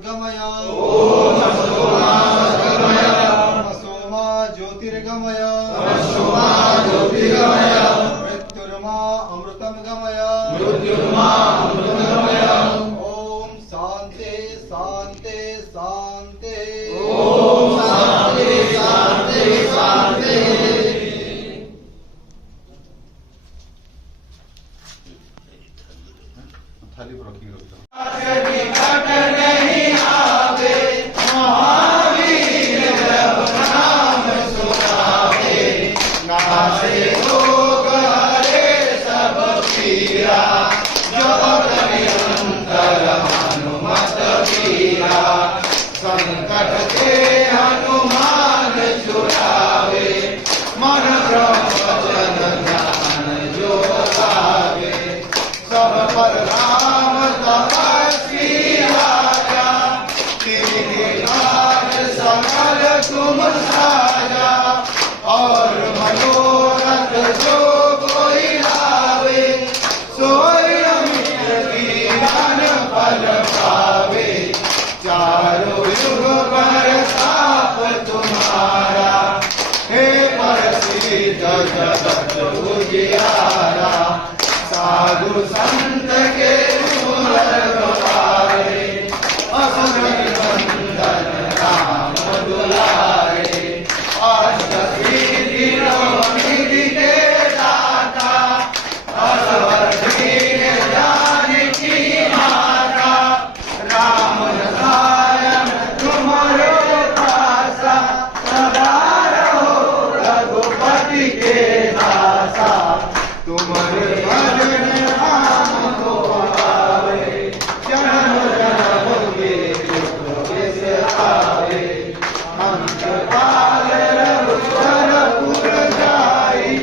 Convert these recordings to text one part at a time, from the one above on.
सद्गमय ओम असोमा सद्गमय तमसोमा ज्योतिर्गमय तमसोमा ज्योतिर्गमय मृत्युर्मा अमृतं गमय मृत्युर्मा अमृतं गमय ओम शांति शांति शांति ओम शांति शांति शांति थाली पर रखी रखो निकट नहीं आवे महावीर जब नाम सुनावे नासे रोग हरे सब पीरा जगत निरंतर हनुमत वीरा संकट के हनुमान छुड़ावे मन ब्रह्म वचन ज्ञान जो पावे सब पर राम तपस्वी राजा तेरे नाम समर तुम साजा और मनोरथ जो कोई लावे सोई अमित जीवन फल पावे चारों युग पर ताप तुम्हारा हे प्रसिद्ध जगत उजियारा साधु संत के सुमर गवारे असुर निबंधन राम दुलारे अष्ट सिद्धि नव निधि के दाता असवर दीन जानकी माता राम रसायन तुम्हारे पासा सदा रहो रघुपति के दासा तुम्हारे भजन राम को पावे जन्म जन्म के दुख बिसरावे अंत काल रघुवर पुर जाई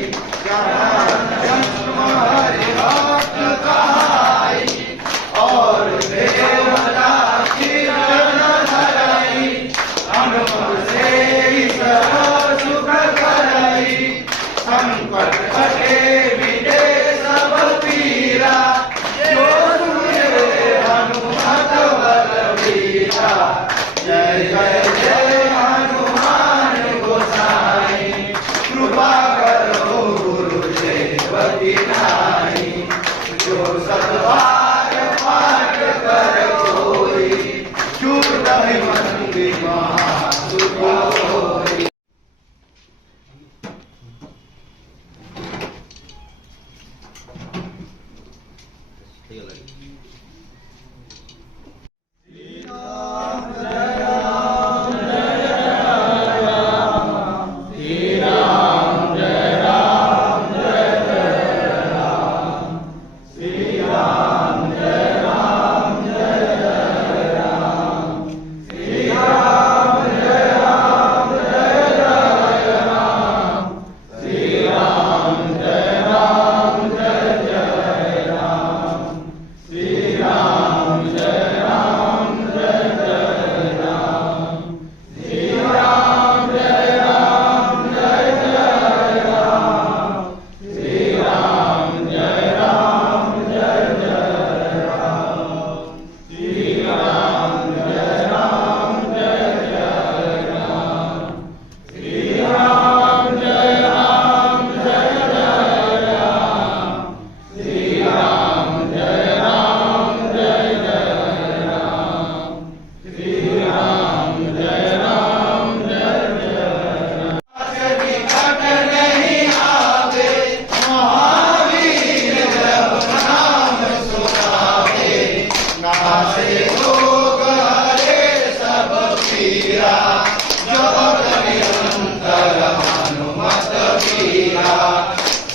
जहाँ जन्म हरि भक्त कहाई और देवता कीर्तन धराई अनुभव से ईश्वर सुख करई संकट कटे विदे सब पीरा जो तुझे हनुमत बलबीरा जय जय जय हनुमान गोसाई कृपा करो गुरुदेव की नाई जो सतबार पाठ कर कोई छूट नहीं मंदिर महासुख होई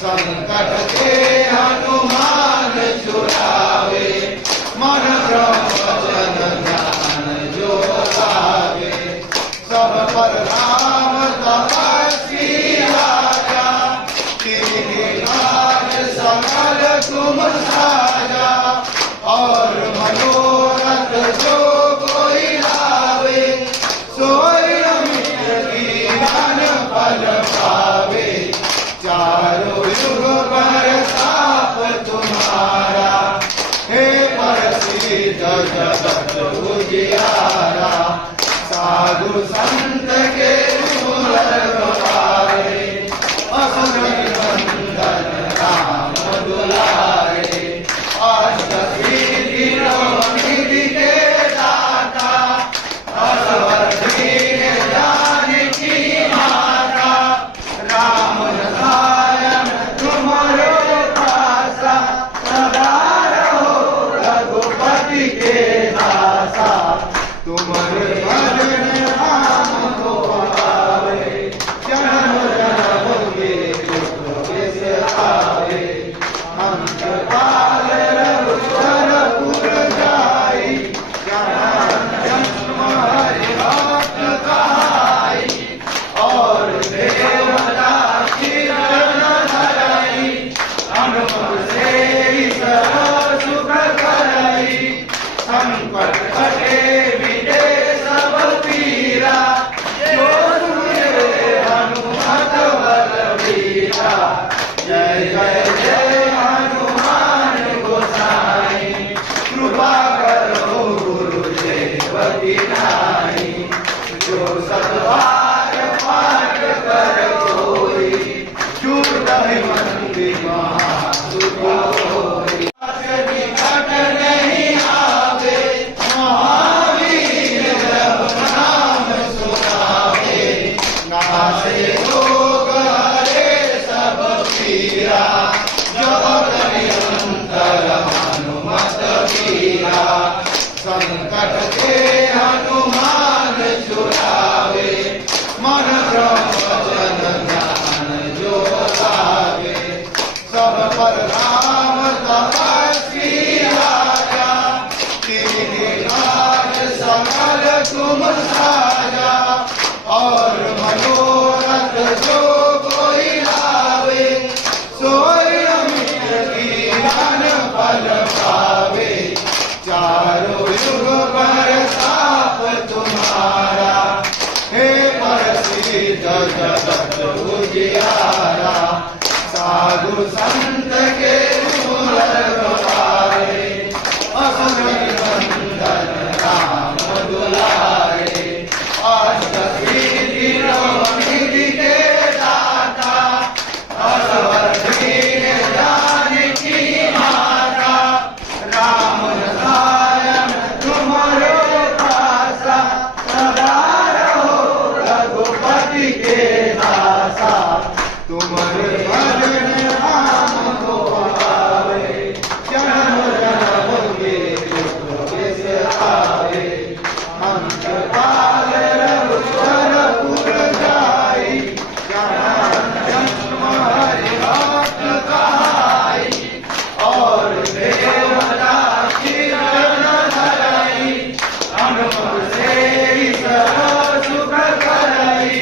संकट के हनुमान छुड़ावे मन ब्रह्म वचन ज्ञान जो पावे सब पर राम तपस्वी राजा तेरे नाम समर तुम साजा और मनोरथ जो कोई लावे सोई अमित जीवन फल पावे चारों युग पर ताप तुम्हारा हे प्रसिद्ध जगत उजियारा साधु संत के सुंदर द्वारे असुर नंदन राम दुलारे अष्ट सिद्धि नव निधि के दाता असवर दीन जानकी माता राम रसायन तुम्हारे पासा सदा रहो रघुपति के दासा तुम्हारे भजन राम को आवे जन्म जन्म के दुख बिसरावे अंत काल रघुवर जाई जन्म हरि भक्त कहाई और देवता कीर्तन धराई अनुपम से ईश्वर सुख करई संकट कटे विदे सब पीरा जो सुने हनुमत बलबीरा जय जय जय हनुमान गोसाई कृपा करो गुरुदेव की नाई जो सतबार पाठ कर कोई छूट मंदिर महासुख होई निकट नहीं आवे महावीर जब नाम सुनावे नासे रोग हरे सब पीरा जगत निरंतर हनुमत वीरा संकट के हनुमान छुड़ावे मन क्रम वचन ध्यान जो लावे सब पर राम तपस्वी राजा तेरे राज सकल तुम साजा और मनोरथ जो कोई लावे सोई अमित जीवन फल पावे चारों युग पर ताप तुम्हारा हे प्रसिद्ध जगत उजियारा साधु संत के सुंदर द्वारे असुर नंदन राम दुलारे अष्ट सिद्धि नव निधि के दाता असवर दीन जानकी माता राम रसायन तुम्हारे पासा सदा रहो रघुपति के दासा तुम्हारे भजन राम को आवे जन्म जन्म के दुख बिसरावे अंत काल रघुवर जाई जन्म हरि भक्त कहाई और देवता कीर्तन धराई अनुपम से ईश्वर सुख करई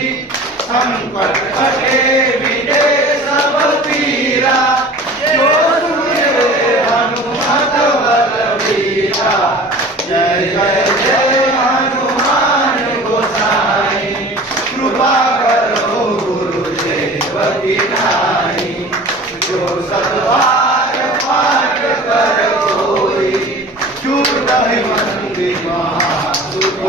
संकट कटे विदे सब पीरा जो सुने हनुमत बलबीरा जय जय जय हनुमान गोसाई कृपा करो गुरुदेव की नाई जो सतबार पाठ कर कोई छूट मंदिर महासुख